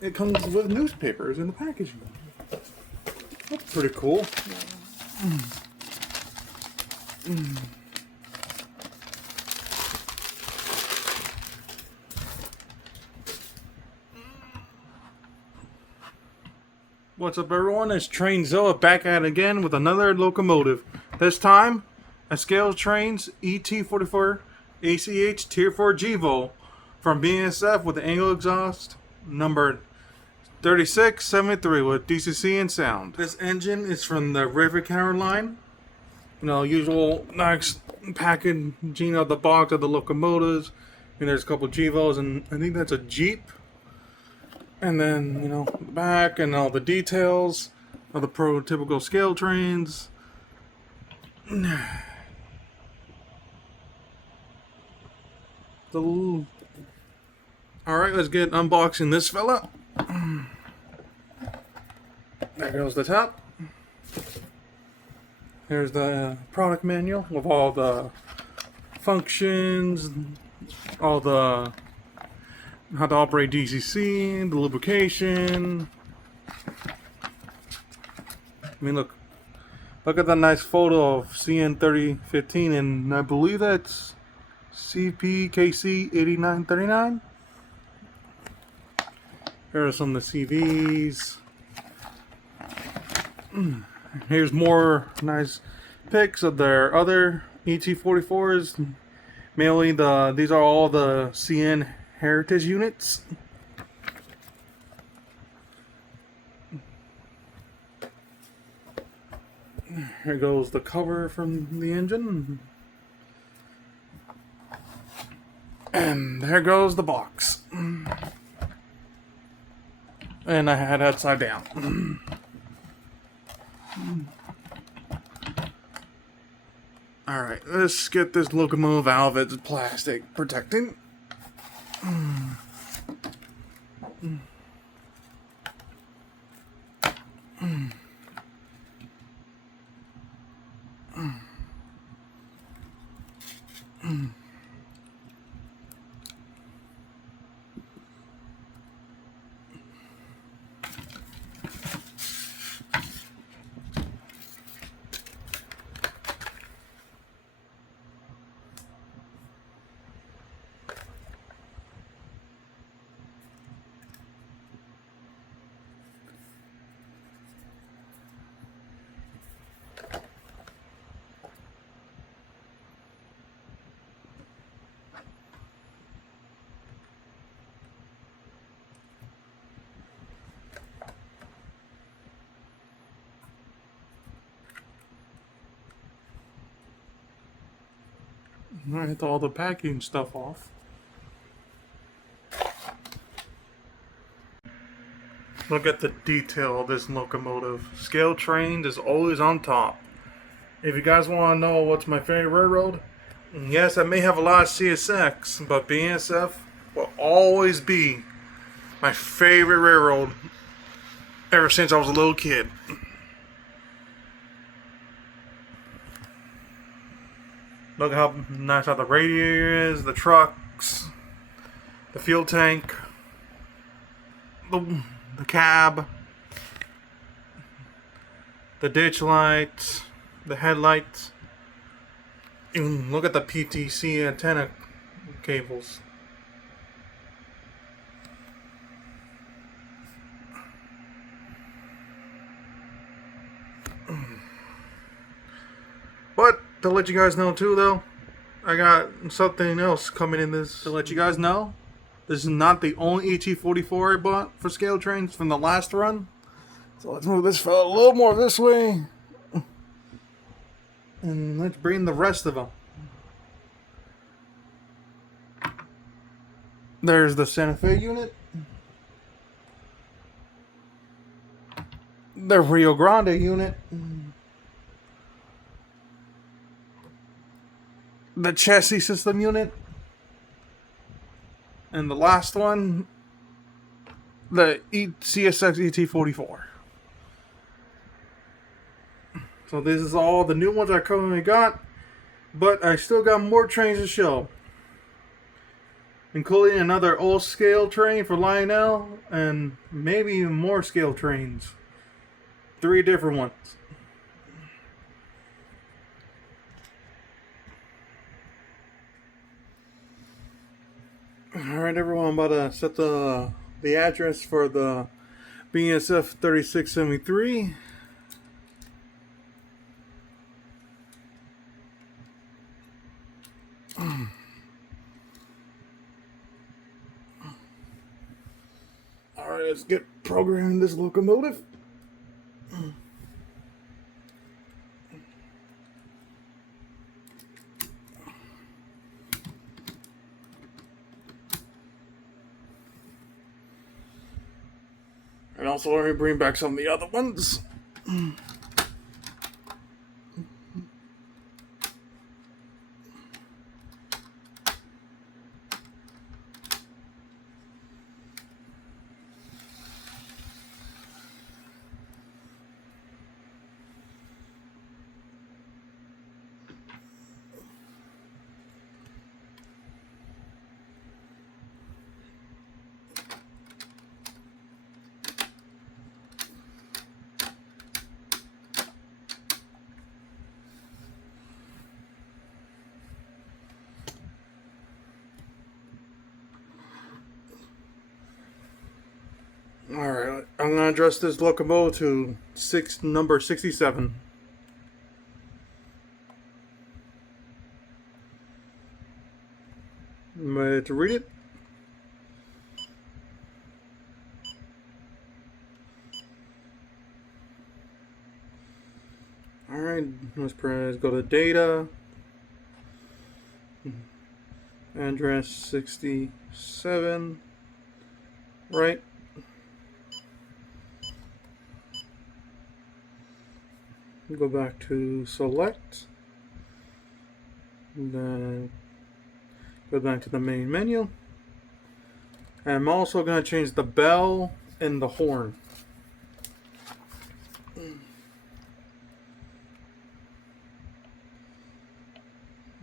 It comes with newspapers in the packaging. That's pretty cool. What's up, everyone? It's Trainzilla back at it again with another locomotive. This time, a ScaleTrains ET44 ACH Tier 4 GVO from bnsf with the angle exhaust numbered 3673 with DCC and sound. This engine is from the rivet counter line. You know, usual nice packaging of the box of the locomotives. And there's a couple of GVOs, and I think that's a Jeep. And then, you know, the back and all the details of the prototypical ScaleTrains. Alright, let's get unboxing this fella. There goes the top. Here's the product manual with all the functions, all the how to operate DCC, the lubrication. I mean, look at that nice photo of CN3015, and I believe that's CPKC8939. Here are some of the CVs. Here's more nice pics of their other ET44's. Mainly these are all the CN heritage units. Here goes the cover from the engine. And there goes the box. And I had it upside down. Alright, let's get this locomotive out of its plastic protecting. I hit all the packing stuff off. Look at the detail of this locomotive. ScaleTrains is always on top. If you guys want to know what's my favorite railroad, yes, I may have a lot of CSX, but bnsf will always be my favorite railroad ever since I was a little kid. Look how nice how the radiator is, the trucks, the fuel tank, the cab, the ditch lights, the headlights. Look at the PTC antenna cables. But to let you guys know too, though, I got something else coming in this. To let you guys know, this is not the only ET44 I bought for ScaleTrains from the last run. So let's move this fella a little more this way. And let's bring the rest of them. There's the Santa Fe unit. The Rio Grande unit. The chassis system unit. And the last one, the CSX ET44. So this is all the new ones I currently got, but I still got more trains to show, including another old scale train for Lionel, and maybe even more scale trains. 3 different ones. Alright everyone, I'm about to set the address for the bnsf 3673. Alright, let's get programming this locomotive. And also let me bring back some of the other ones. Alright, I'm going to address this locomotive to number 67. I'm ready to read it. Alright, let's go to data. Address 67. Right. Go back to select. Then go back to the main menu. And I'm also going to change the bell and the horn.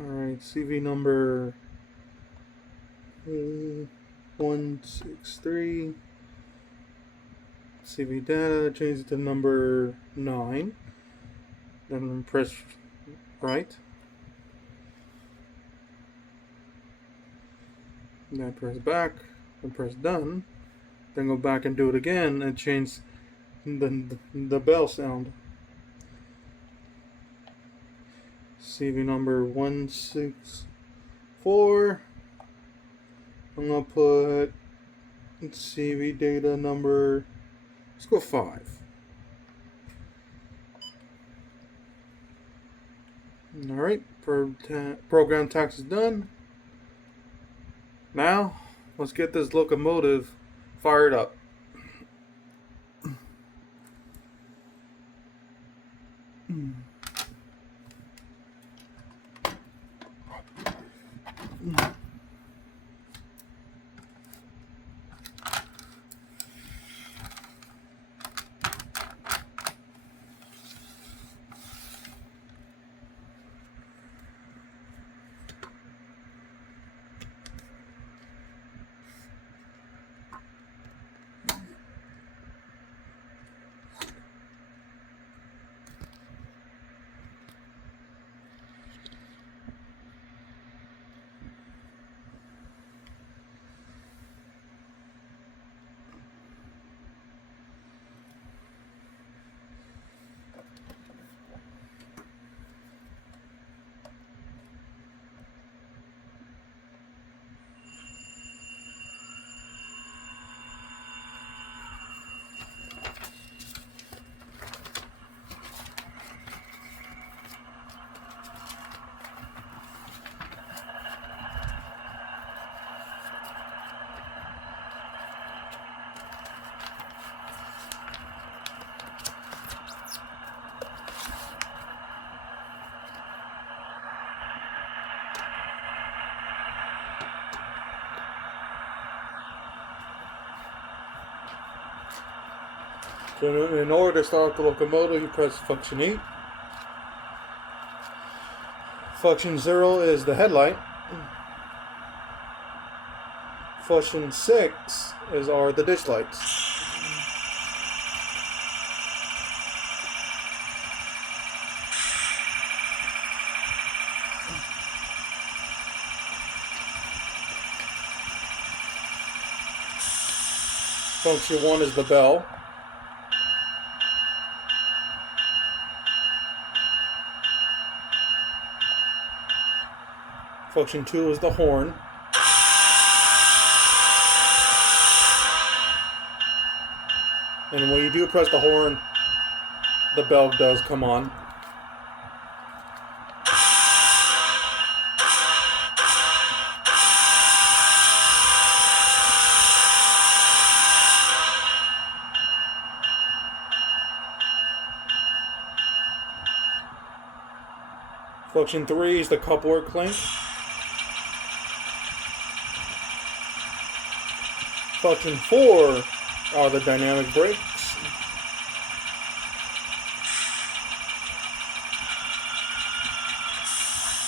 Alright, CV number 163. CV data, change it to number 9. Then press right. Then press back. Then press done. Then go back and do it again and change the bell sound. CV number 164. I'm gonna put CV data number. Let's go 5. Alright, program tax is done. Now, let's get this locomotive fired up. So in order to start the locomotive, you press function 8. Function 0 is the headlight. Function 6 are the ditch lights. Function 1 is the bell. Function 2 is the horn. And when you do press the horn, the bell does come on. Function 3 is the coupler clink. Function 4 are the dynamic brakes.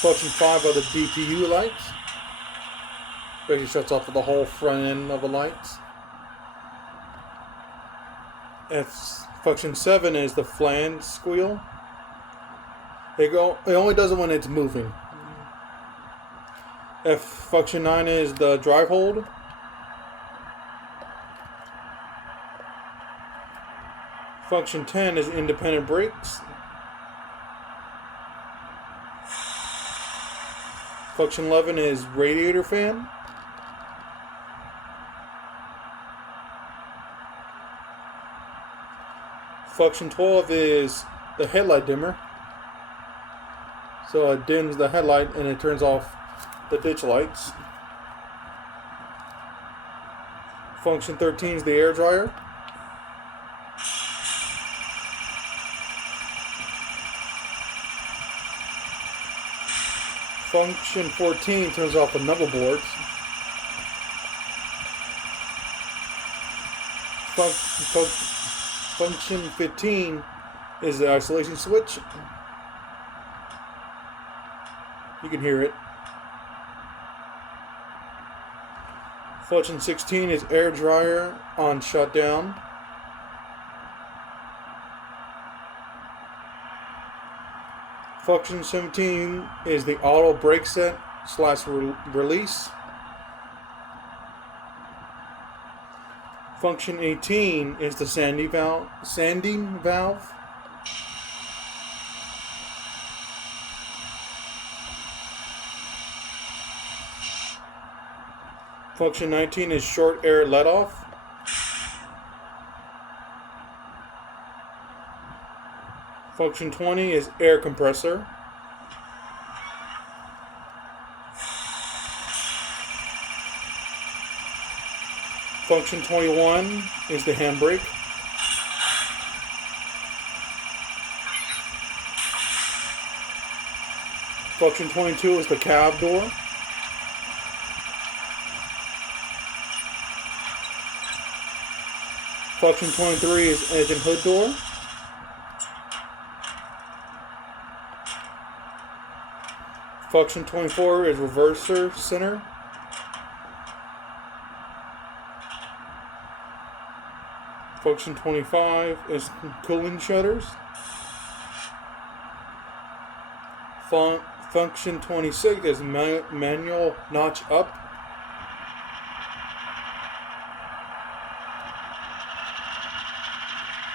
Function 5 are the DPU lights. Basically shuts off the whole front end of the lights. Function 7 is the flange squeal. It only does it when it's moving. Function 9 is the drive hold. Function 10 is independent brakes. Function 11 is radiator fan. Function 12 is the headlight dimmer. So it dims the headlight and it turns off the ditch lights. Function 13 is the air dryer. Function 14 turns off the knuckle boards. Function 15 is the isolation switch. You can hear it. Function 16 is air dryer on shutdown. Function 17 is the auto brake set / release. Function 18 is the sanding valve. Function 19 is short air let off. Function 20 is air compressor. Function 21 is the handbrake. Function 22 is the cab door. Function 23 is engine hood door. Function 24 is reverser center. Function 25 is cooling shutters. Function 26 is manual notch up.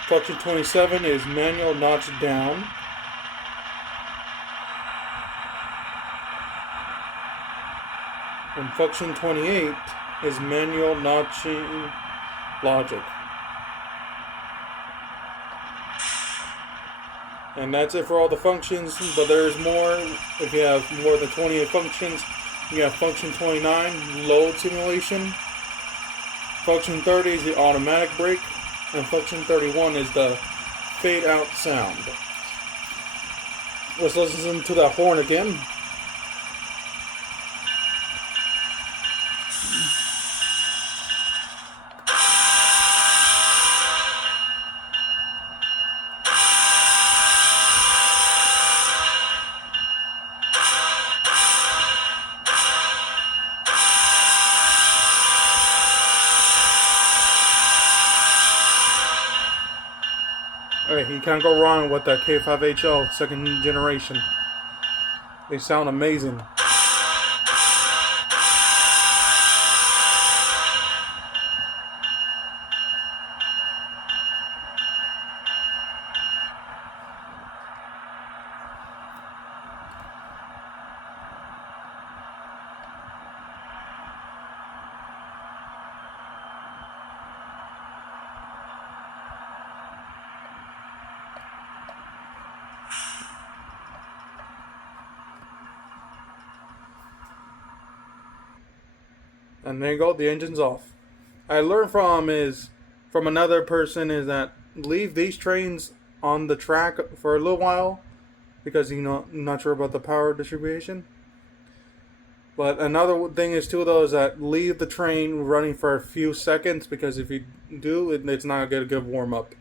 Function 27 is manual notch down. And function 28 is manual notching logic. And that's it for all the functions, but there's more. If you have more than 28 functions, you have function 29, load simulation. Function 30 is the automatic brake. And function 31 is the fade out sound. Let's listen to that horn again. you can't go wrong with the K5HL second generation. They sound amazing. And there you go, the engine's off. I learned from another person is that leave these trains on the track for a little while because you're not sure about the power distribution. But another thing is too though is that leave the train running for a few seconds because if you do, it's not going to get a good warm up.